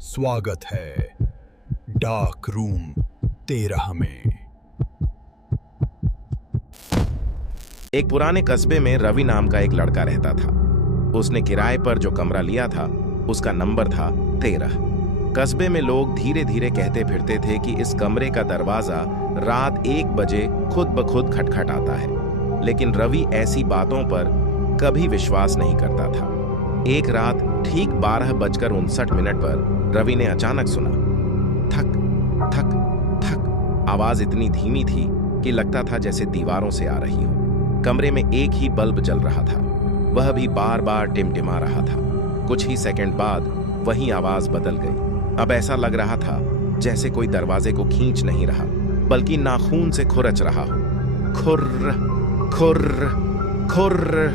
स्वागत है dark room 13 में। एक पुराने कस्बे में रवि नाम का एक लड़का रहता था। उसने किराए पर जो कमरा लिया था उसका नंबर था 13। कस्बे में लोग धीरे धीरे कहते फिरते थे कि इस कमरे का दरवाजा रात 1 बजे खुद ब खुद खटखटाता है, लेकिन रवि ऐसी बातों पर कभी विश्वास नहीं करता था। एक रात ठीक 12:59 पर रवि ने अचानक सुना, थक थक थक। आवाज इतनी धीमी थी कि लगता था जैसे दीवारों से आ रही हो। कमरे में एक ही बल्ब जल रहा था, वह भी बार बार टिमटिमा रहा था। कुछ ही सेकंड बाद वही आवाज बदल गई। अब ऐसा लग रहा था जैसे कोई दरवाजे को खींच नहीं रहा, बल्कि नाखून से खुरच रहा हो। खुर्र खुर्र खुर्र।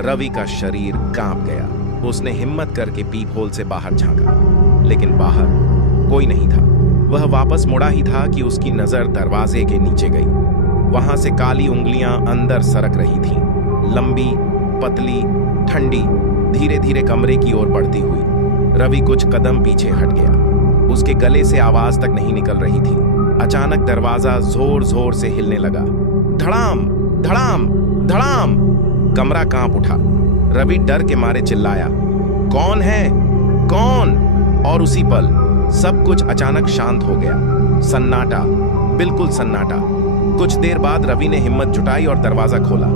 रवि का शरीर कांप गया। उसने हिम्मत करके पीप होल से बाहर झांका, लेकिन बाहर कोई नहीं था। वह वापस मुड़ा ही था कि उसकी नजर दरवाजे के नीचे गई। वहां से काली उंगलियां अंदर सरक रही थीं, लंबी, पतली, ठंडी, धीरे धीरे कमरे की ओर बढ़ती हुई। रवि कुछ कदम पीछे हट गया। उसके गले से आवाज तक नहीं निकल रही थी। अचानक दरवाजा जोर जोर से हिलने लगा। धड़ाम धड़ाम धड़ाम। कमरा कांप उठा। रवि डर के मारे चिल्लाया, कौन है, कौन? और उसी पल सब कुछ अचानक शांत हो गया। सन्नाटा, बिल्कुल सन्नाटा। कुछ देर बाद रवि ने हिम्मत जुटाई और दरवाजा खोला।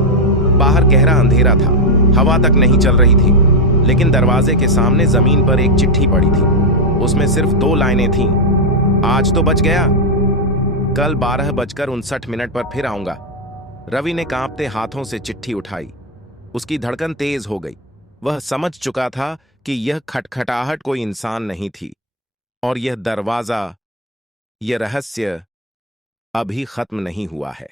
बाहर गहरा अंधेरा था, हवा तक नहीं चल रही थी, लेकिन दरवाजे के सामने जमीन पर एक चिट्ठी पड़ी थी। उसमें सिर्फ 2 लाइनें थीं। आज तो बच गया, कल 12:59 पर फिर आऊंगा। रवि ने कांपते हाथों से चिट्ठी उठाई। उसकी धड़कन तेज हो गई। वह समझ चुका था कि यह खटखटाहट कोई इंसान नहीं थी, और यह दरवाजा, यह रहस्य अभी खत्म नहीं हुआ है।